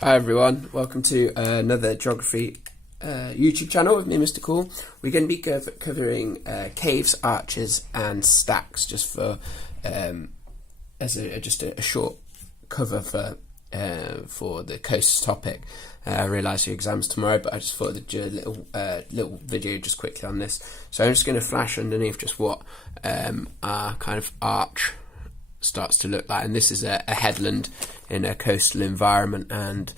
Hi everyone, welcome to another geography YouTube channel with me, Mr. Cool. We're going to be covering caves, arches and stacks, just for as a short cover for the coast topic. I realise your exam's tomorrow, but I just thought I'd do a little video just quickly on this. So I'm just going to flash underneath just what our kind of arch starts to look like, and this is a headland in a coastal environment, and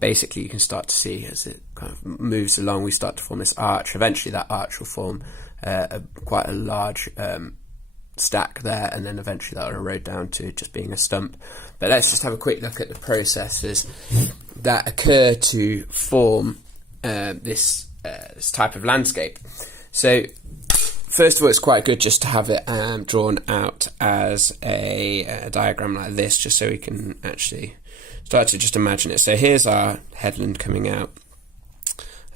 basically you can start to see as it kind of moves along, we start to form this arch. Eventually that arch will form quite a large stack there, and then eventually that will erode down to just being a stump. But let's just have a quick look at the processes that occur to form this type of landscape. So first of all, it's quite good just to have it drawn out as a diagram like this, just so we can actually start to just imagine it. So here's our headland coming out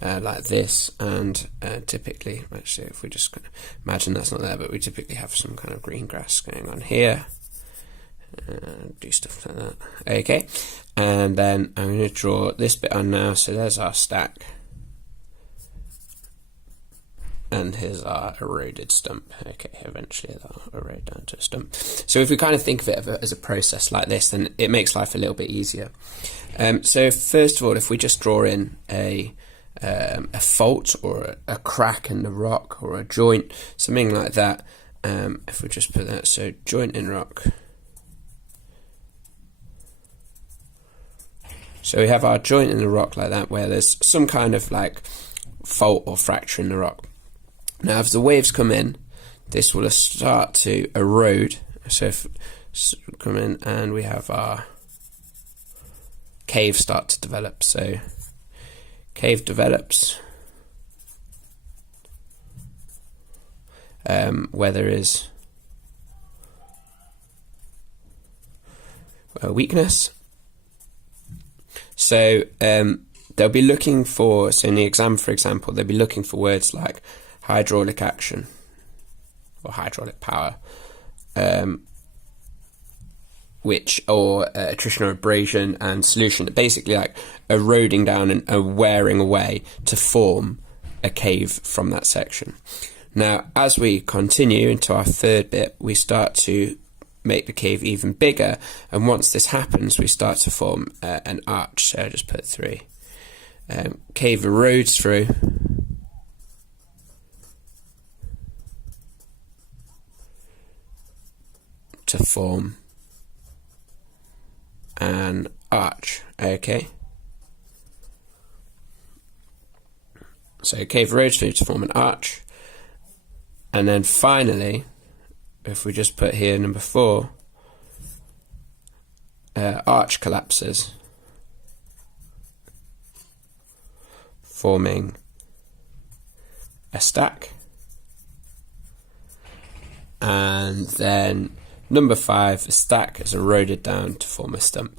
like this, and typically, actually, if we just kind of imagine that's not there, but we typically have some kind of green grass going on here. Do stuff like that. Okay, and then I'm going to draw this bit on now. So there's our stack. And here's our eroded stump. Okay, eventually that'll erode down to a stump. So if we kind of think of it as a process like this, then it makes life a little bit easier. So first of all, if we just draw in a fault or a crack in the rock or a joint, something like that, if we just put that, so joint in rock. So we have our joint in the rock like that, where there's some kind of like fault or fracture in the rock. Now, as the waves come in, this will start to erode. So if come in and we have our cave start to develop. So cave develops where there is a weakness. So they'll be looking for, so in the exam, for example, they'll be looking for words like hydraulic action or hydraulic power, or attrition or abrasion and solution, basically like eroding down and wearing away to form a cave from that section. Now, as we continue into our third bit, we start to make the cave even bigger, and once this happens, we start to form an arch. So I just put 3. Cave erodes through. To form an arch. Okay, so cave erodes through to form an arch, and then finally, if we just put here number 4, arch collapses, forming a stack, and then number 5, a stack is eroded down to form a stump.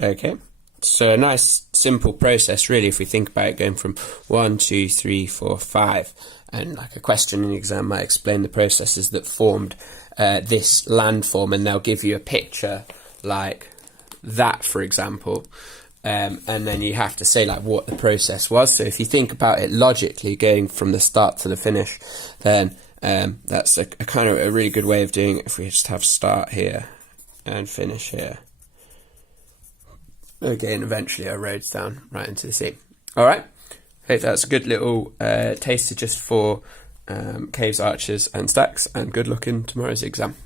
Okay, so a nice simple process really, if we think about it, going from 1, 2, 3, 4, 5, and like a question in the exam might explain the processes that formed this landform, and they'll give you a picture like that, for example, and then you have to say like what the process was. So if you think about it logically, going from the start to the finish, then that's a kind of a really good way of doing it. If we just have start here and finish here, again, eventually it erodes down right into the sea. All right, hope that's a good little taster just for caves, arches and stacks, and good luck in tomorrow's exam.